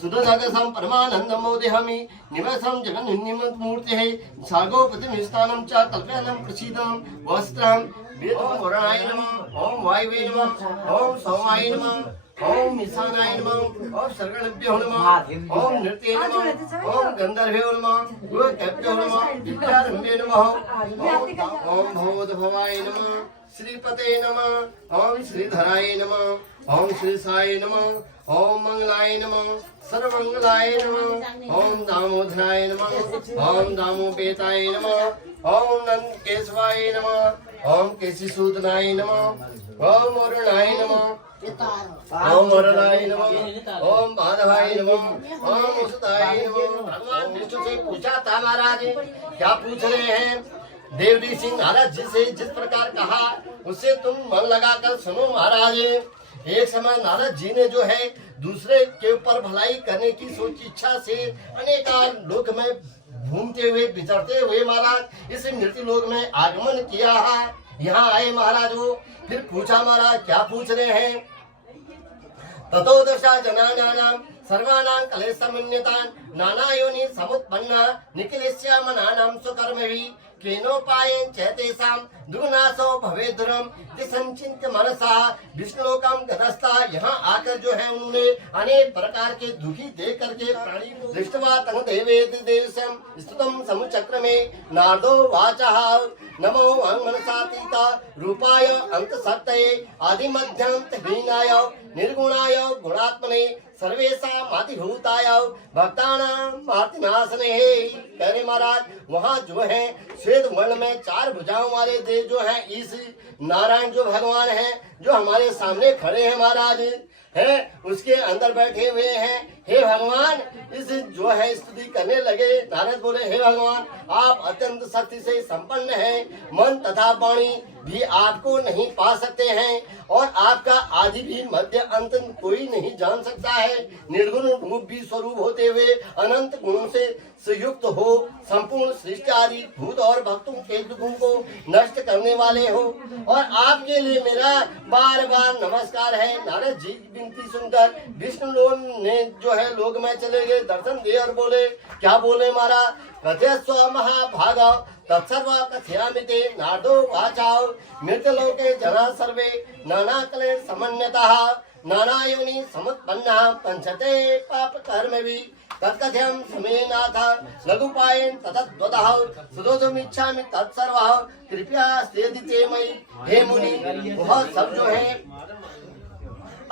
सुदजागसं परमानन्दमोदेहमि निवसं जगन्निमूर्तेः सागोपतिमिष्टानं च कल्पयानं प्रसीदं वस्त्रं वेदं वरुणाय नमः ॐ वायवे नमः ॐ सोमाय नमः ॐ ईशानाय नमः ॐ सर्गणभ्यो नमः ॐ नृत्ये नमः ॐ गन्धर्भ्यो नमः गोकभ्यो नमः विद्यारम्भे नमः ॐ भवोद्भवाय नमः श्रीपते नमः ॐ श्रीधराय नमः ॐ श्रीसाय नमः ॐ मंगलाय नमः सर्वमंगलाय नमः ॐ दामोदराय नमः ॐ दामोपेताय नमः ॐ नंदकेशवाय नमः ॐ केशीसूदनाय नमः ॐ वरुणाय नमः ॐ वरुणाय नमः ॐ माधवाय नमः ॐ सुताय नमः। भगवान विष्णु से पूछा था महाराज, क्या पूछ रहे हैं? देवरी सिंह महाराज जी से जिस प्रकार कहा उससे तुम मन लगाकर सुनो महाराज। एक समय नारद जी ने जो है दूसरे के ऊपर भलाई करने की सोच इच्छा से अनेक लोक में घूमते हुए विचरते हुए महाराज इस मृत्यु लोक में आगमन किया है। यहाँ आए महाराज वो फिर पूछा महाराज क्या पूछ रहे हैं? ततो दशा जनानां सर्वानां कलेशमन्यतान् नाना योनि समुत्पन्ना निखिलेष्यामनानां स्वकर्मभिः केनोपायेन च तेषां दुर्नाशो भवेद्दुरं संचिन्त्य मनसा विष्णुलोकं गतस्ता। यहाँ आकर जो है उन्होंने अनेक प्रकार के दुखी देख करके प्राणी को दृष्टवा तं देवेति देवसं स्तुतं समुचक्रमे नारदो वाचः नमो मनसातीता रूपाय अंतसत्तये आदिमध्यांतहीनाय निर्गुणाय गुणात्मने सर्वेषामादिभूताय भक्तानां मार्तिनाशने। कहने महाराज वहाँ जो है श्वेत वर्ण में 4 भुजाओं वाले देव जो हैं इस नारायण जो भगवान हैं जो हमारे सामने खड़े हैं महाराज है उसके अंदर बैठे हुए हैं। हे भगवान इस जो है स्तुति करने लगे। नारद बोले हे भगवान आप अत्यंत शक्ति से संपन्न हैं, मन तथा वाणी भी आपको नहीं पा सकते हैं और आपका आदि भी मध्य अंत कोई नहीं जान सकता है। निर्गुण रूप भी स्वरूप होते हुए अनंत गुणों से संयुक्त हो संपूर्ण सृष्टि आदि भूत और भक्तों के दुखों को नष्ट करने वाले हो और आपके लिए मेरा बार बार नमस्कार है। नारद जी की विनती सुनकर विष्णु लोक ने जो है लोक में चले गए, दर्शन दिए और बोले क्या बोले महाराज? कथयस्व महाभाग तत्सर्व कथयामि ते नारदो वाचाओ मृतलोके जना सर्वे नानाकले समन्वितः नाना योनि समुत्पन्नः पंचते पाप कर्मभिः तत्कथ्यं समेनाथ लघुपायेन ततद्वतः सुदोषमिच्छामि तत्सर्वः कृपया स्तेदिते मयि। हे मुनि वह सब जो है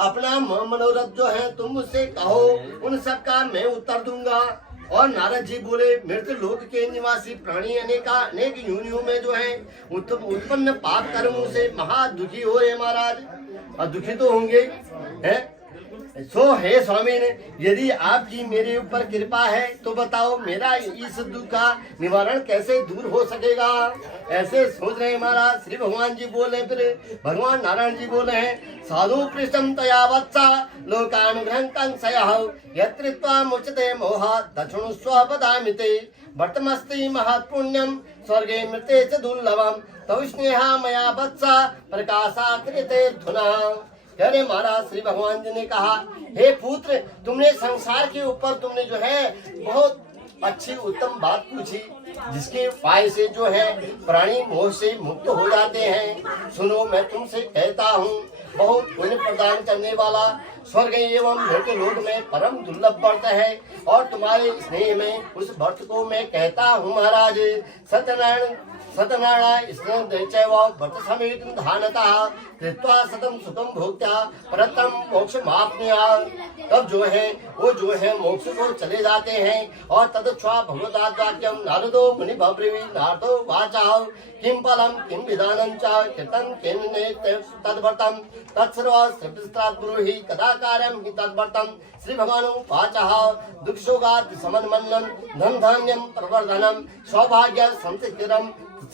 अपना मनोरथ जो है तुम मुझसे कहो उन सब का मैं उत्तर दूंगा। और नारद जी बोले मृत्यु लोक के निवासी प्राणी अनेक योनियों में जो है उत्पन्न पाप कर्मों से महा दुखी हो रहे महाराज और दुखी तो होंगे हैं। सो हे स्वामी ने यदि आपकी मेरे ऊपर कृपा है तो बताओ मेरा इस दुख का निवारण कैसे दूर हो सकेगा? ऐसे सोच रहे महाराज। श्री भगवान जी बोले फिर भगवान नारायण जी बोले हैं साधु पृष्ठम तया वत्सा लोकानुग्रहं कंसयः यत्रित्वा मुच्यते मोहा दक्षिण स्वपदामिते वर्तमस्ति महत्पुण्यम स्वर्गे मृते च दुर्लभम तव स्नेहा मया वत्सा प्रकाशा कृते धुना। अरे महाराज श्री भगवान जी ने कहा हे पुत्र तुमने संसार के ऊपर तुमने जो है बहुत अच्छी उत्तम बात पूछी जिसके उपाय से जो है प्राणी मोह से मुक्त हो जाते हैं। सुनो मैं तुमसे कहता हूँ बहुत पुण्य प्रदान करने वाला स्वर्ग एवं मृत्यु लोक में परम दुर्लभ व्रत है और तुम्हारे स्नेह में उस व्रत को मैं कहता हूँ महाराज सत्यनारायण व्रत समेत धानता कृत्वा सतम सुखम भोक्त्या परतम मोक्ष माप्नुयात्। तब जो है वो जो है मोक्ष को चले जाते हैं और तदच्छ्वा भगवद्वाक्यम नारदो मुनि ब्रवीमि नारदो वाचा किम फलम किम विधानं च कृतं केन तद्व्रतं तत्सर्व श्रुतिस्त्रात् ब्रूहि कदा कार्यं हि तद्व्रतं। श्री भगवान वाचः दुःखशोकात् समन्मन्नं धन धान्यं प्रवर्धनं सौभाग्य संसिद्धिरं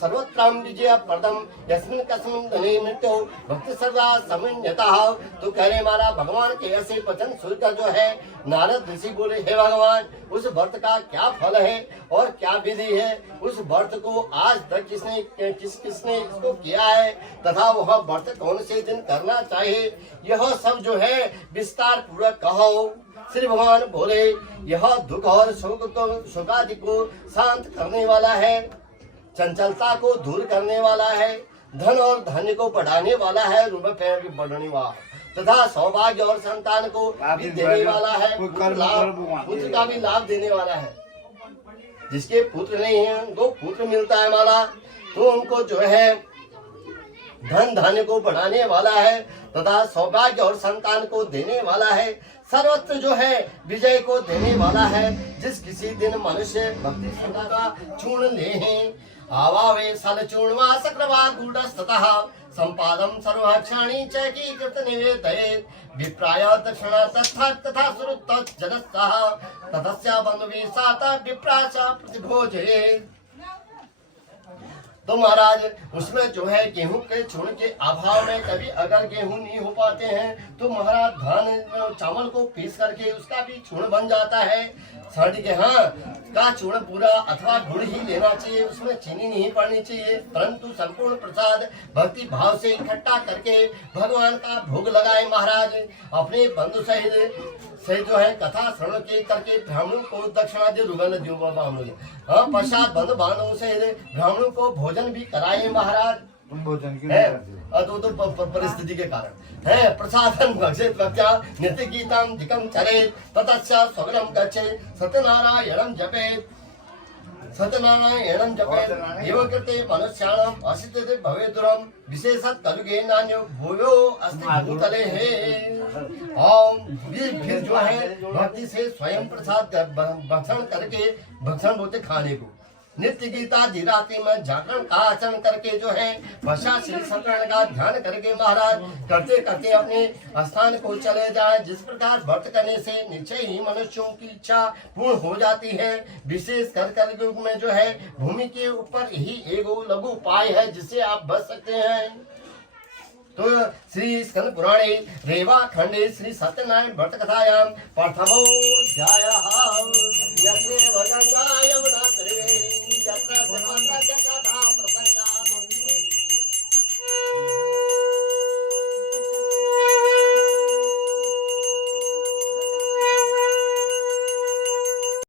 सर्वत्राम विजय प्रदम यस्मिन कस्मिन धने मृत्यु भक्ति सदा समन्यतः। तो कह रहे महाराज भगवान के ऐसे वचन सुनकर जो है नारद ऋषि बोले, हे भगवान उस व्रत का क्या फल है और क्या विधि है, उस व्रत को आज तक किसने इसको किया है तथा वह व्रत कौन से दिन करना चाहिए, यह सब जो है विस्तार पूर्वक कहो। श्री भगवान बोले, यह दुख और सुख आदि को शांत करने वाला है, चंचलता को दूर करने वाला है, धन और धन्य को बढ़ाने वाला है, रुपये पैर की बढ़ने वाला तथा सौभाग्य और संतान को भी देने वाला है, पुत्र का भी लाभ देने वाला है। जिसके पुत्र नहीं है उनको पुत्र मिलता है माला, तो उनको जो है धन धान्य को बढ़ाने वाला है तथा सौभाग्य और संतान को देने वाला है, सर्वत्र जो है विजय को देने वाला है। जिस किसी दिन मनुष्य भक्ति श्रद्धा का चूर्ण ले हैं, आवावे सल चूर्णवा सक्रमा गूढ़स्ततः संपादम सर्वाक्षाणी चैकीकृत निवेदयेत् विप्राय दक्षिणा तथा सुरुत जनस्तः ततस्या बंधुभिः साता विप्राचा प्रतिभोजयेत्। तो महाराज उसमें जो है गेहूं के चूर्ण के अभाव में कभी अगर गेहूं नहीं हो पाते हैं तो महाराज धान चावल को पीस करके उसका भी चूर्ण बन जाता है। साड़ी के हाँ का चूर्ण पूरा अथवा गुड़ ही लेना चाहिए, उसमें चीनी नहीं पड़नी चाहिए, परंतु संपूर्ण प्रसाद भक्ति भाव से इकट्ठा करके भगवान का भोग लगाए। महाराज अपने बंधु सहित जो है कथा श्रवण के करके ब्राह्मणों को दक्षिणा दे रुगन दियो बाबा हम लोग। हाँ पश्चात बंधु बांधवों से ब्राह्मणों को भोजन भी कराए महाराज, भोजन तो परिस्थिति के कारण है। प्रसादन भक्षित भक्त्या नित्य गीतम धिकम चरे ततस्य स्वगलम गच्छे सत्यनारायणं जपेत् सत्यनारायणं जपेत् एवं कृते मनुष्याणाम असिते भवेदुरम विशेषत कलुगे नान्यो भूयो अस्ति भूतले है। ओम फिर जो है भक्ति से स्वयं प्रसाद भक्षण करके, भक्षण बोलते खाने को, नित्य गीता धीराती में जागरण का आचरण करके जो है पश्चात श्री सत्यनारायण का ध्यान करके महाराज करते करते अपने स्थान को चले जाए। जिस प्रकार व्रत करने से निश्चय ही मनुष्यों की इच्छा पूर्ण हो जाती है। विशेष कर कलयुग में जो है भूमि के ऊपर ही एक लघु उपाय है जिससे आप बच सकते हैं। तो श्री स्कंद पुराणे रेवा खंडे श्री सत्यनारायण व्रत कथायां प्रथमोऽध्यायः यत्र गंगा यमुना त्रिवेणी यत्र जगतः प्रसंग